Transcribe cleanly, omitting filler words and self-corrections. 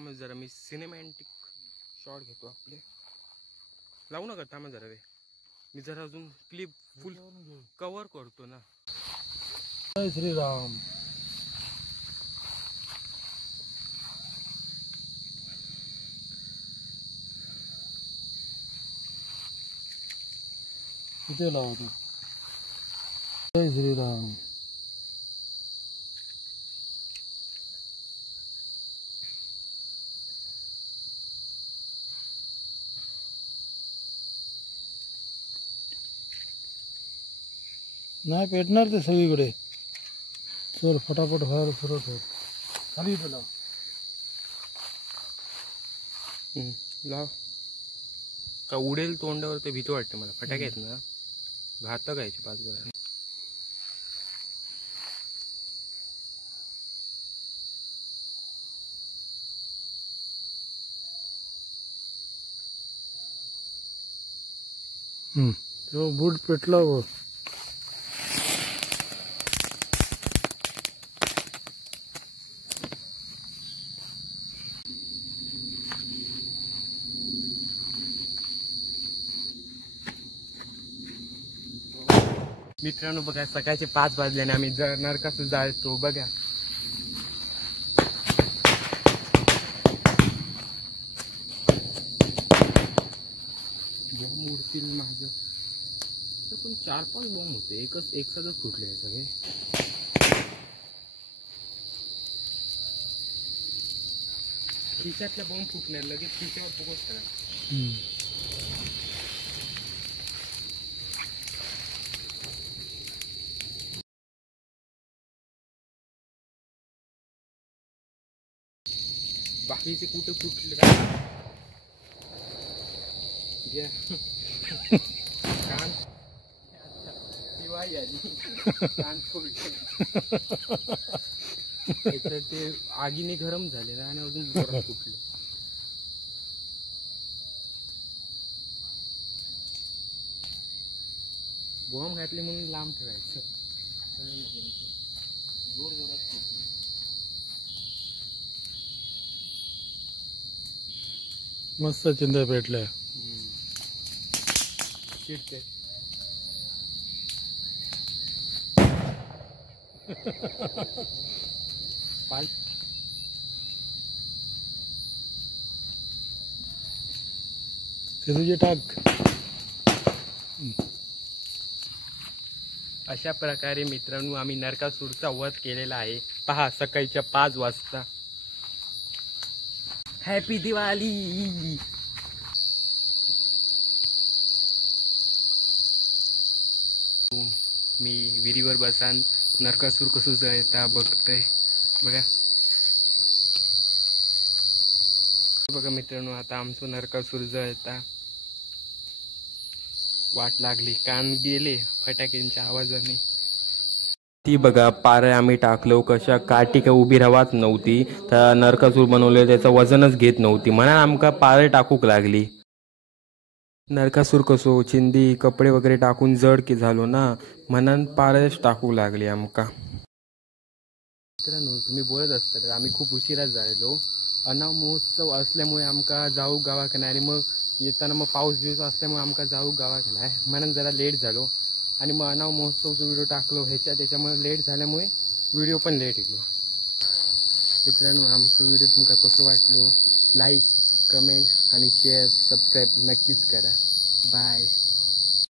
थांब जरा मी cinematic shot घेतो आपले. लावू नका थांब जरा रे, मी जरा अजून क्लिप फुल कव्हर करतो ना. जय श्रीराम. किती लावतो. जय श्रीराम. नाही पेटणार ते सगळीकडे. चल फटाफट बाहेर फिरत आहे. खाली इथं लाव. लाव का उडेल तोंडावर, ते भीती वाटते मला. फटाके आहेत ना, घातक यायचे 5 बारा. तो बूट पेटला व मित्रांनो बघा, सकाळचे 5 वाजल्याने आम्ही नरकासूर जाळतो बघा. बॉम्ब उडतील माझं तर, पण 4-5 बॉम्ब होते. एकसाथच फुटले सगळे. खिशातला बॉम्ब फुटणार लगेच खिशावर फोकस करा. बाकीचे कुठे फुटले कान ते आगीने गरम झाले ना, आणि अजून फुटले. बॉम्ब घातले म्हणून लांब ठेवायचं. जोर जोरात मस्त चिंध्या पेटल्या. चिडते. ते तुझे टाक. अशा प्रकारे मित्रांनो आम्ही नरकासूरचा वध केलेला आहे. पहा, सकाळच्या 5 वाजता. हॅपी दिवाळी. मी विहिरीवर बसान नरकासूर कसं जळता बघतोय बघा. बघा मित्रांनो, आता आमचं नरकासूर जळता. वाट लागली, कान गेले फटाक्यांच्या आवाजाने. ती बघा पारे आम्ही टाकलो कशा काठी का उभी राहत नव्हती. तर नरकासूर बनवले त्याचं वजनच घेत नव्हती, म्हणून आमका पारे टाकूक लागली. नरकासूर कसो चिंदी कपडे वगैरे टाकून जड की झालो ना, म्हणून पारेच टाकू लागली आमका. मित्रांनो तुम्ही बोलत असता, आम्ही खूप उशिरा जायलो. अनाव महोत्सव असल्यामुळे आमका जाऊ गावाकडे, आणि मग येताना मग पाऊस बिऊस असल्यामुळे आमका जाऊ गावाकडे आहे, म्हणून जरा लेट झालो. आणि मग अनाव महोत्सवचा व्हिडिओ टाकलो त्याच्यामुळे लेट झाल्यामुळे व्हिडिओ पण लेट येतो. मित्रांनो आमचं व्हिडिओ तुमका कसं वाटलो, लाईक कमेंट आणि शेअर सबस्क्राईब नक्कीच करा. बाय.